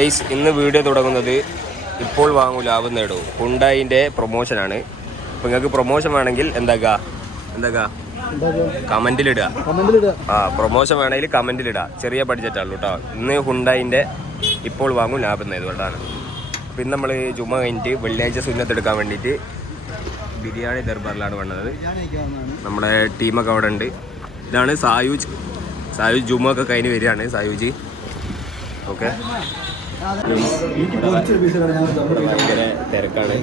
Guys, ഇന്ന് video തുടങ്ങുന്നത് ഇപ്പോൾ വാങ്ങൂ ലാഭം നേടൂ ഹുണ്ടായിൻ്റെ പ്രൊമോഷനാണ്. അപ്പോൾ നിങ്ങൾക്ക് പ്രൊമോഷൻ വേണമെങ്കിൽ എന്താക്കുക കമൻറ്റിലിടുക. പ്രൊമോഷൻ വേണമെങ്കിൽ കമൻറ്റിലിടുക. ചെറിയ ബഡ്ജറ്റാണല്ലോ കേട്ടോ. ഇന്ന് ഹുണ്ടായിൻ്റെ ഇപ്പോൾ വാങ്ങൂ ലാഭം നേടൂ കേട്ടാണ്. അപ്പോൾ ഇന്ന് നമ്മൾ ജുമ കഴിഞ്ഞിട്ട് വെള്ളിയാഴ്ച സുന്നത്തെടുക്കാൻ വേണ്ടിയിട്ട് ബിരിയാണി ദർബാറിലാണ് വന്നത്. നമ്മുടെ ടീമൊക്കെ അവിടെ ഉണ്ട്. ഇതാണ് സായൂജ് ജുമ ഒക്കെ കഴിഞ്ഞ് വരികയാണ് സായൂജ്. ഓക്കെ, ഭയങ്കര തിരക്കാണ്.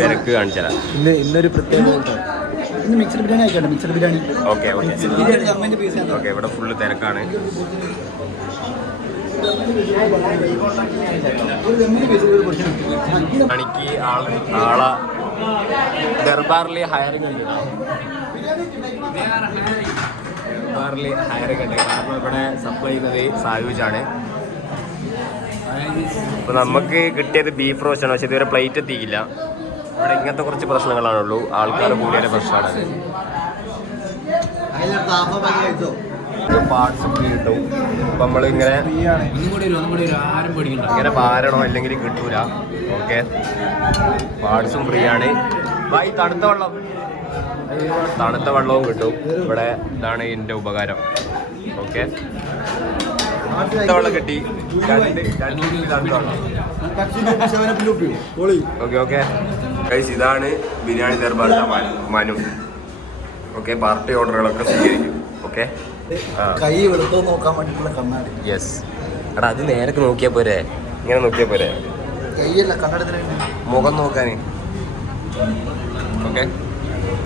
തിരക്ക് കാണിച്ചാൽ ഇന്നൊരു പ്രത്യേകത മിക്സഡ് ബിരിയാണി ആയിക്കോട്ടെ. Mixed biryani okay. ഇവിടെ ഫുള്ള് തിരക്കാണ്. എനിക്ക് ആളെ ദർബാറിൽ ഹയറിംഗ് ഉണ്ട്. കാരണം ഇവിടെ സപ്ലൈ ചെയ്യുന്നത് സായൂജാണ്. അപ്പോൾ നമുക്ക് കിട്ടിയത് ബീഫ് റോസ്റ്റാണ്. പക്ഷെ ഇതുവരെ പ്ലേറ്റ് എത്തിയില്ല. ഇവിടെ ഇങ്ങനത്തെ കുറച്ച് പ്രശ്നങ്ങളാണുള്ളൂ. ആൾക്കാർ കൂടിയ പ്രശ്നമാണ്. പാർട്സ് ഫ്രീ കിട്ടും. അപ്പം നമ്മളിങ്ങനെ ഇങ്ങനെ പാരണോ അല്ലെങ്കിൽ കിട്ടൂല. ഓക്കെ, പാർട്സും ഫ്രീ ആണ്. തണുത്ത വെള്ളവും കിട്ടും ഇവിടെ. ഇതാണ് ഇതിൻ്റെ ഉപകാരം. ഓക്കെ, തണുത്ത വെള്ളം കിട്ടി. ഓക്കെ. ഇതാണ് ബിരിയാണി ദർബാറിന്റെ മനു. ഓക്കെ, പാർട്ടി ഓർഡറുകളൊക്കെ സ്വീകരിക്കും. ഓക്കെ, കൈ വെളുത്തോ നോക്കാൻ വേണ്ടിയിട്ടുള്ള കണ്ണാടി. യെസ്. എടാ, അത് നേരൊക്കെ നോക്കിയാൽ പോരെ, ഇങ്ങനെ നോക്കിയാൽ പോരെ. കൈയല്ല കണ്ണടത്തിന് മുഖം നോക്കാൻ. ഓക്കെ.